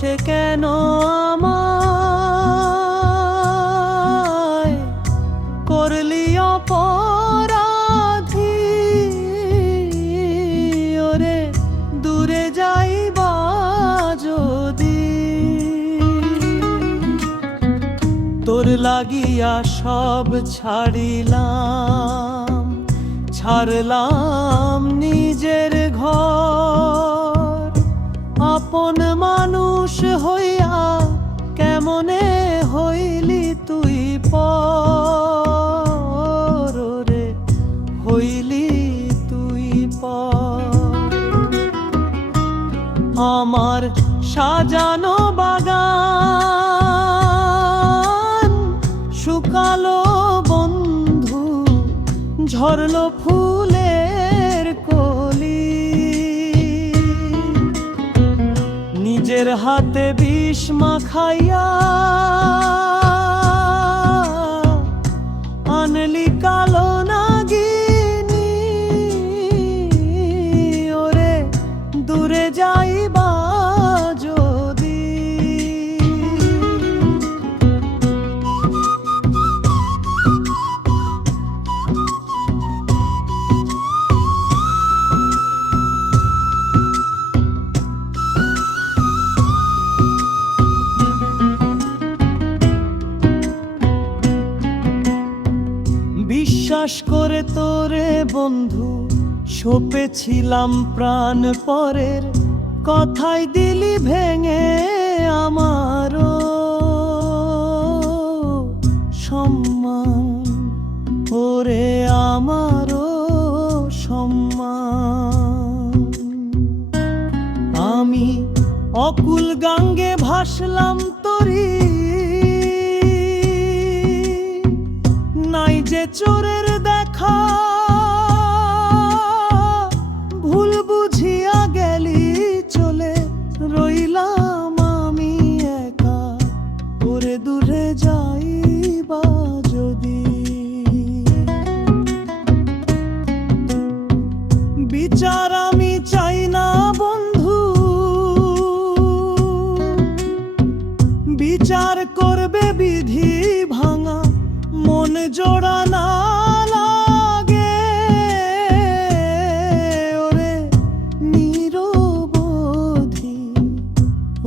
দোষে কেন আমায় করলি অপরাধী? ওরে দূরে যাইবা যদি, তোর লাগিয়া সব ছাড়িলাম, ছাড়লাম নিজের ঘর। আপন মানুষ হইয়া কেমনে হইলি তুই পর? রে হইলি তুই পর। আমার সাজানো বাগান শুকালো বন্ধু, ঝরলো ফুলের কলি। নিজের হাতে বিষ মাখাইয়া আনলি কালো নাগিনী। ওরে দূরে যাইবা যদি, বিশ্বাস করে তোরে বন্ধু সপেছিলাম প্রাণ পরের, কথাই দিলি ভেঙে আমারও সম্মান। ওরে আমারও সম্মান। আমি অকুল গাঙ্গে ভাসলাম তরি, নাই যে চোরের দেখা। ভুল বুঝিয়া গেলি চলে, রইলাম আমি একা। ওরে দূরে যাইবা যদি, বিচার আমি চাই না বন্ধু, বিচার করবে বিধি ভাঙা। মন জোড়া না লাগে ওরে নিরবধি,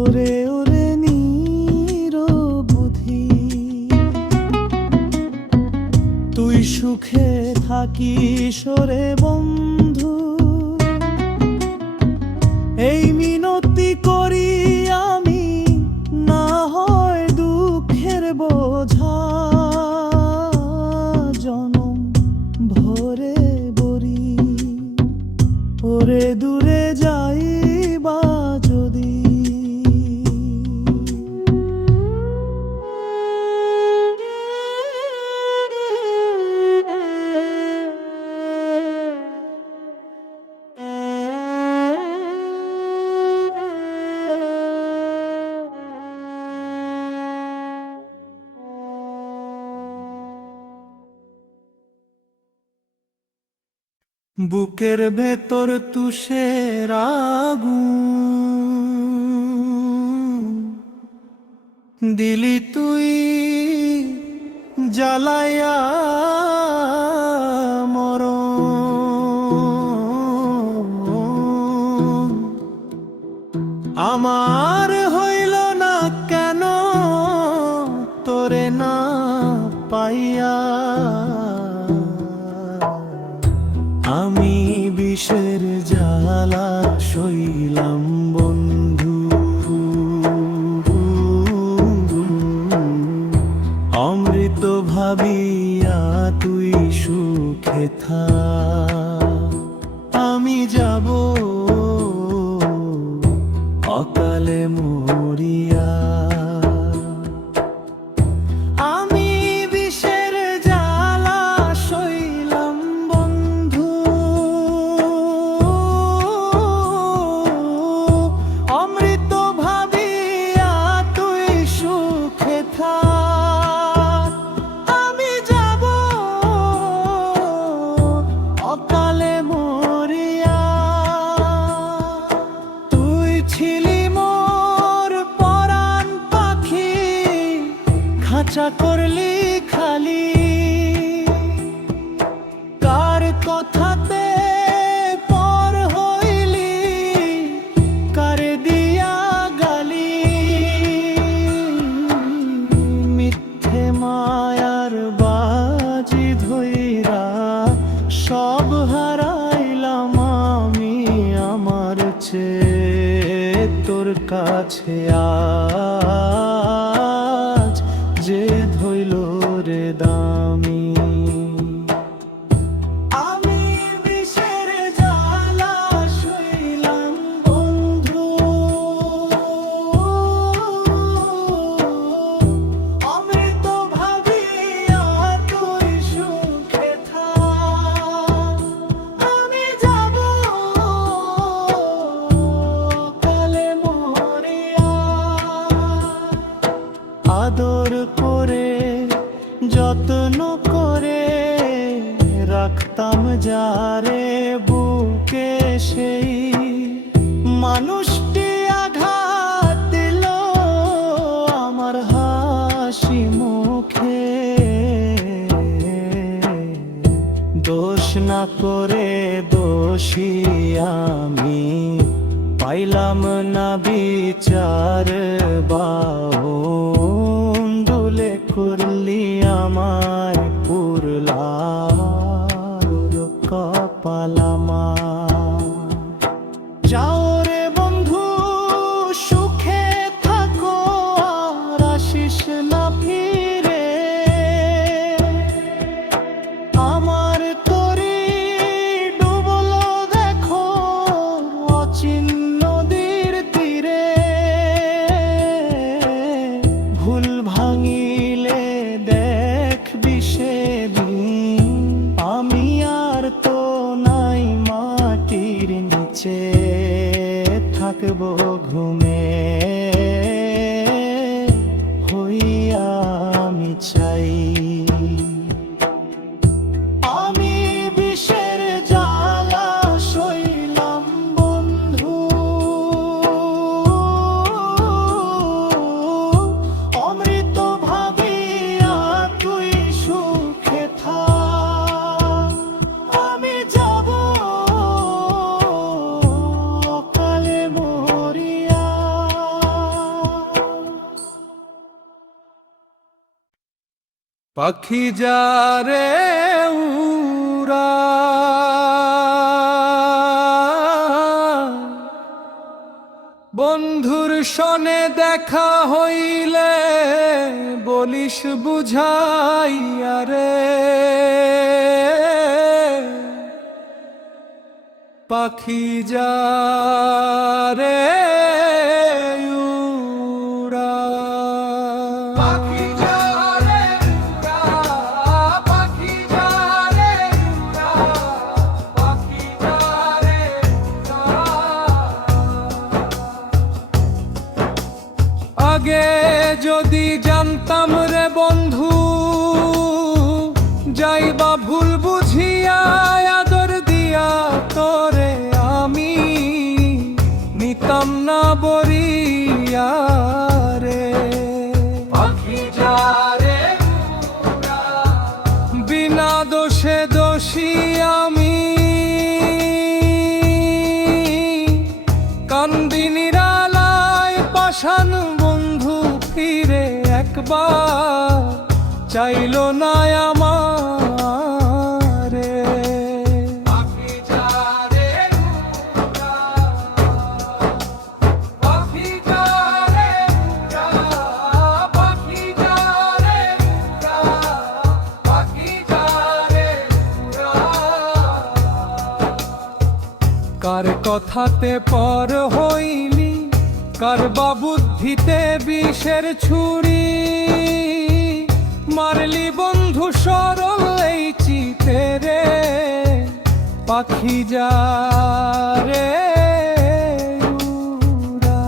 ওরে ওরে নিরবধি। তুই সুখে থাকিস ওরে বন্ধু, এই মিনতি করি আমি। না হয় দুঃখের বোঝা জনম ভরে বরি। ওরে দূরে যাইবা যদি, বুকের ভেতর তুষের আগুন দিলি তুই জ্বালাইয়া মরণ। আমার হইল না কেন তোরে না পাইয়া? আমি বিষের জ্বালা সইলাম বন্ধু, অমৃত ভাবিয়া তুই সুখে থাক। আমি যাব অকালে মরিয়া। আমি বিষের জ্বালা সইলাম বন্ধু, অমৃত ভাবিয়া তুই সুখে থাক। আমি যাব অকালে মরিয়া। খালি খালি কার কথাতে পর হইলি কারে দিয়া গালি মিথ্যে মায়ার বাজি ধইরা সব হারাইলাম আমি আমার চেয়ে তোর কাছে আজ যে ধইল রে দামি আমি বিষের জ্বালা শুইলাম বন্ধু অমৃত ভাবিয়া তুই সুখে থাক আমি যাব কালে মরিয়া আদর করে যত্ন করে রাখতাম যারে বুকে সেই মানুষটি আঘাত দিল আমার হাসি মুখে দোষ না করে দোষী আমি পাইলাম না বিচার বাউন্ডুলে করলি আমায় পুরলা কপালামা যাও রে বন্ধু সুখে থাকো আর আসিস না ফিরে আমার তরি ডুবলো দেখো অচিন নদীর তীরে ভুল ভাঙিলে দেখবি সেদিন আমি আর তো নাই মাটির নিচে থাকবো ঘুমে হইয়া আমি চাই আমি বিষের জ্বালা সইলাম বন্ধু অমৃত ভাবিয়া তুই সুখে থাক আমি যাব কালে মরিয়া পাখি যারে উড়া বন্ধুর সনে দেখা হইলে বলিস বুঝাইয়া রে পাখি যারে উড়া পাখি যারে উড়া পাখি যারে উড়া পাখি যারে উড়া আগে যদি জানতাম রে বন্ধু যাইবা ভুল বুঝিয়া আদর দিয়া তোরে আমি নিতাম না বরিয়া রে পাখি যারে উড়া বিনা দোষে দোষী আমি কান্দি নিরালায় পাষাণ বন্ধু ফিরে একবার চাইলো না আমারে পাখি যারে উড়া পাখি যারে উড়া পাখি যারে উড়া পাখি যারে উড়া কার কথাতে পর হইলি কার বা বুদ্ধিতে বিষের ছুরি মারলি বন্ধু সরল এই চিতে রে পাখি যারে উড়া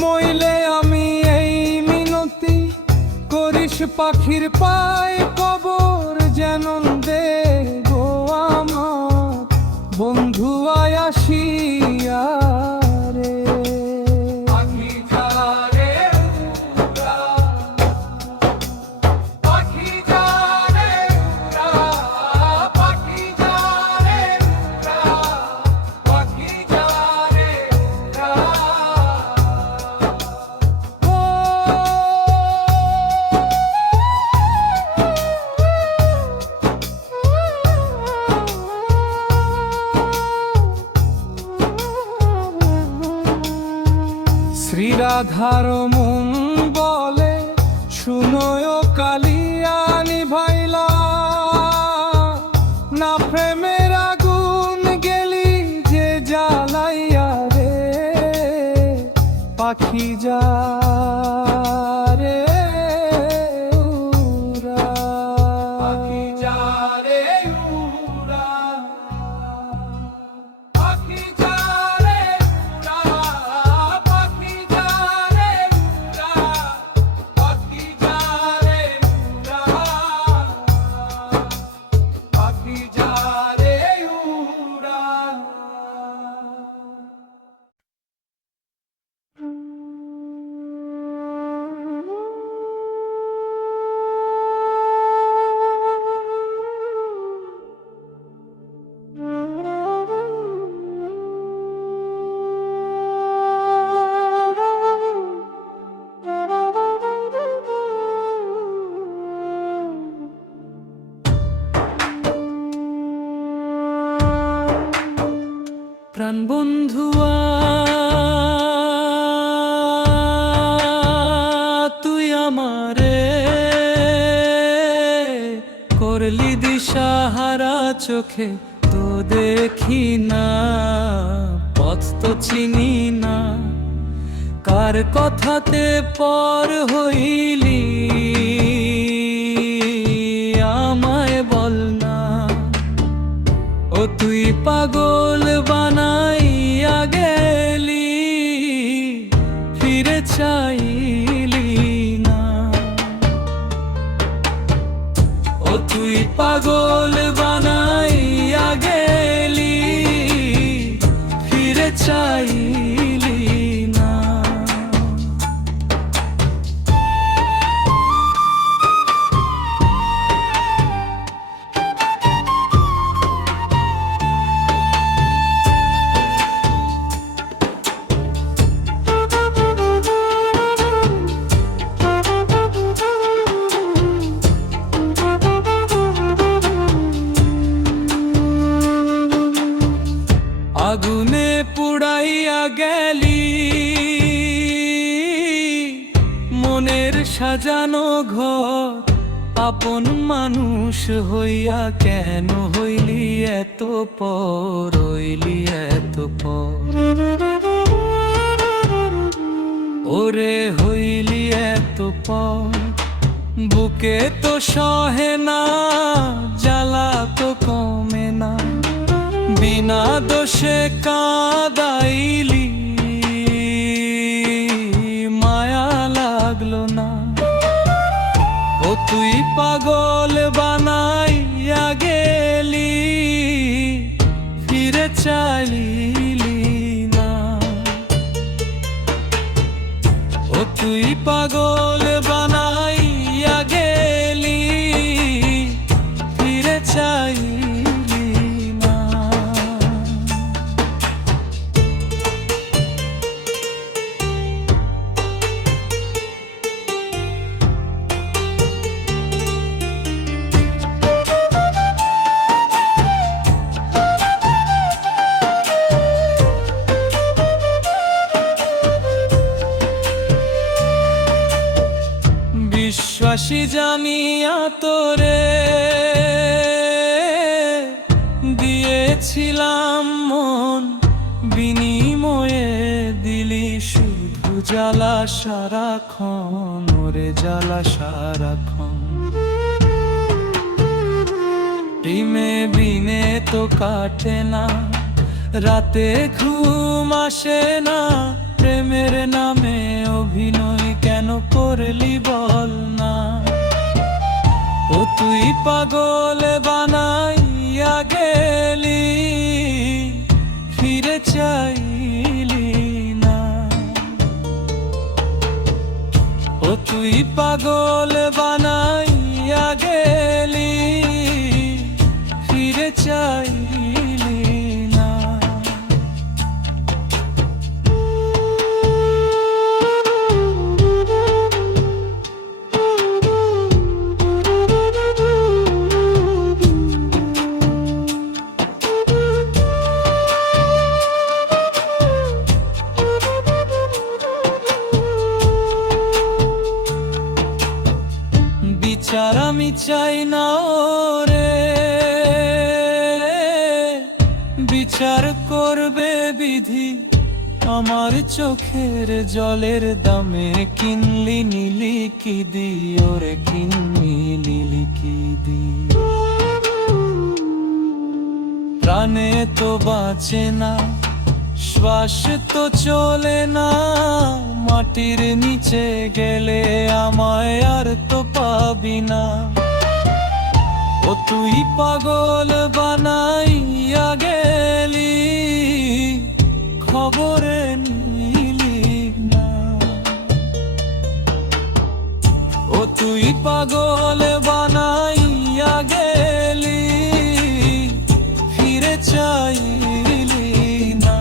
মইলে আমি এই মিনতি করিস পাখির পায় কবর যেন দে গো আমার বন্ধু আয়াসিয়া রে পাখি যারে উড়া কারো মন বলে শুনোয় কালিয়া নিভাইলা না, প্রেমের আগুন গেলি যে জ্বালাইয়া রে পাখি যা রে উড়া, পাখি যা রে উড়া, পাখি যা রে উড়া, পাখি যা রে উড়া, পাখি যা রে উড়া, পাখি যা রে উড়া। প্রাণ বন্ধুয়া তুই আমারে করলি দিশাহারা, চোখে তো দেখি না, পথ তো চিনি না, কার কথাতে পর হইলি আমায় বল না। ও তুই পাগল বানাইয়া গেলি, ফিরে চাইলি না। ও তুই পাগল বানাইয়া গেলি, ফিরে চাইলি না। আগুনে পুড়াইয়া গেলি মনের সাজানো ঘর, আপন মানুষ হইয়া কেন হইলি এত পর, হইলি এত পর। ওরে হইলি এত পর, বুকে তো সহে না, জ্বালা তো কমে না, বিনা দোষে কাঁদাইলি মায়া লাগলো না। ও তুই পাগল বানাইয়া গেলি, ফিরে চাইলি না। ও তুই পাগল বানাইয়া গেলি, ফিরে চাইলি না। বিশ্বাসী জানিয়া তোরে দিয়েছিলাম মন, বিনিময়ে দিলি শুধু জ্বালা সারাক্ষণ, ওরে জ্বালা সারাক্ষণ। প্রেমে বিনে তো কাটে না, রাতে ঘুম আসে না, প্রেমের নামে অভিনয় কেন করলি বল না। ও তুই পাগল বানাইয়া গেলি, ফিরে চাইলি না। ও তুই পাগল বানাইয়া গেলি, ফিরে চাইলি না। বিচার আমি চাই না রে, বিচার করবে বিধি। আমার চোখের জলের দামে কিনলি নিলি কি দি, ওরে কিনলি নিলি কি দি। প্রাণে তো বাঁচে না, শ্বাস তো চলে না, মাটির নিচে গেলে আমায় আর তো পাবি না। ও তুই পাগল বানাইয়া গেলি, খবরে নিলি না। ও তুই পাগল বানাইয়া গেলি, ফিরে চাইলি না।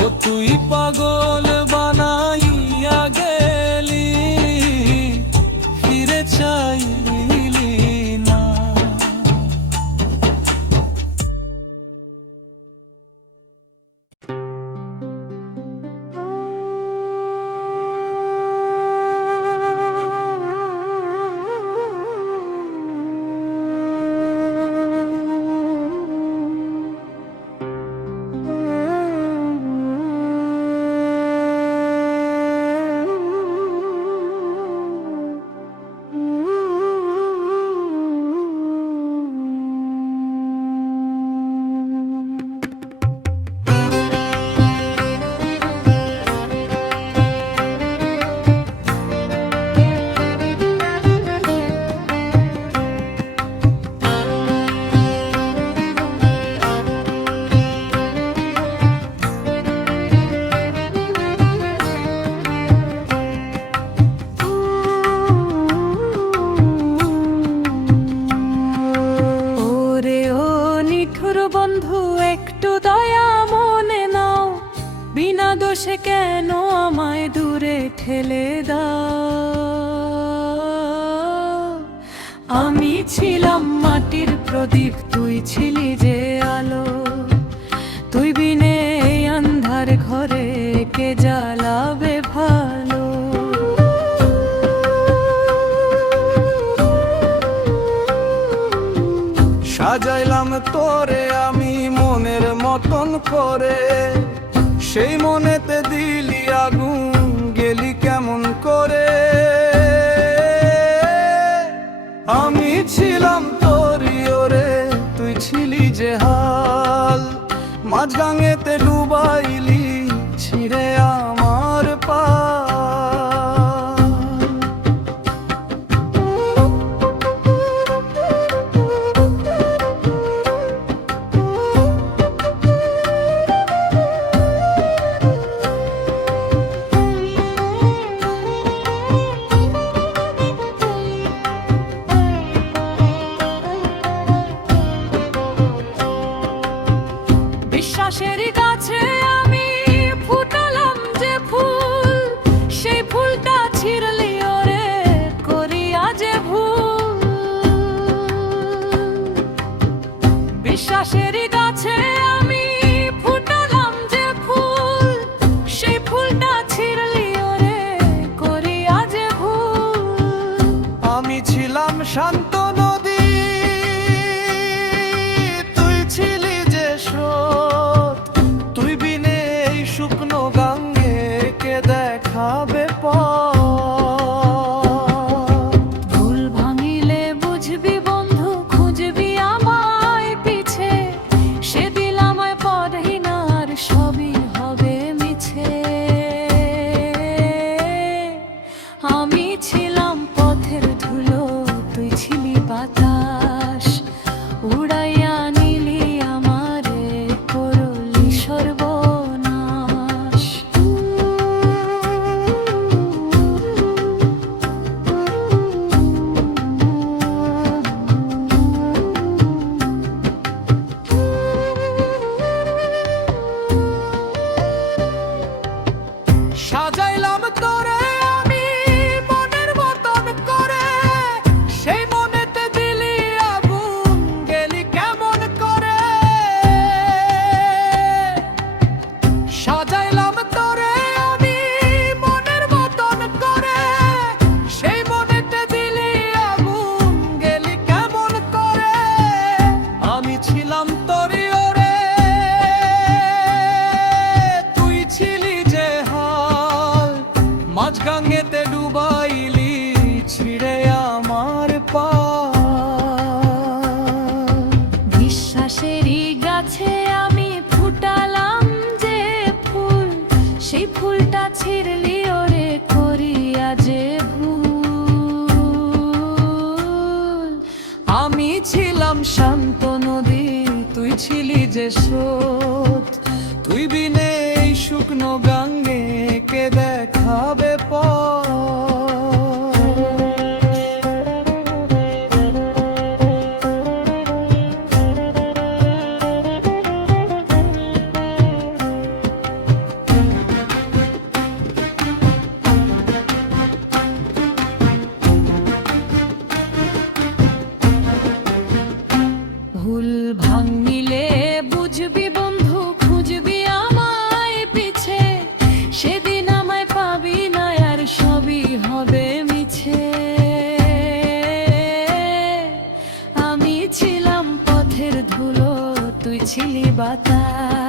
ও তুই পাগল বানাইয়া গেলি, ফিরে চাইলি না। বন্ধু একটু দয়া মনে নাও, বিনা দোষে কেন আমায় দূরে ঠেলে দাও। আমি ছিলাম মাটির প্রদীপ, তুই ছিলি যে আলো। তুই বিনে এই আন্ধার ঘরে কে জ্বালাবে ভালো। সাজাইলাম তোরে আমি মনের মতন করে, সেই মনেতে দিলি আগুন, গেলি কেমন করে। আমি ছিলাম তোরই ওরে, তুই ছিলি যে হাল। মাঝগাঙেতে ডুবাইলি ছিঁড়ে আমার পা। বিশ্বাসের গাছে আমি ফুটালাম যে ফুল, সেই ফুলটা ছিঁড়লি ওরে করিয়া যে ভুল। বিশ্বাসের গাছে আমি ফুটালাম যে ফুল, সেই ফুলটা ছিঁড়লি ওরে করিয়া যে ভুল। আমি ছিলাম শান্ত নদী, তুই ছিলি যে স্রোত। তুই বিনে এই শুকনো গাঙ্গে কে দেখাবে পথ। ভুল ভাঙিলে বুঝবি বন্ধু, খুঁজবি আমায় পিছে। সেদিন আমায় পরহীন আর সবই হবে মিছে। আমি ছিলাম পথের ধুলো, তুই ছিলি বাতাস। উড়াইয়া নিলি আমারে, করলি সর্বনাশ। সাজাইলাম তোরে আমি মনের ডুবাইলি ছিঁড়ে আমার পা বিশ্বাসেরই গাছে আমি ফুটালাম যে ফুল, সেই ফুলটা ছিঁড়লি ওরে করিয়া যে ভুল। আমি ছিলাম শান্ত নদী, তুই ছিলি যে স্রোত। তুই বিনে এই শুকনো গাঙ্গে কে দেখাবে পথ? ভুল ভাঙিলে বুঝবি বন্ধু, খুঁজবি আমায় পিছে, সেদিন আমায় পাবি না আর সবই হবে মিছে। আমি ছিলাম পথের ধুলো, তুই ছিলি বাতাস।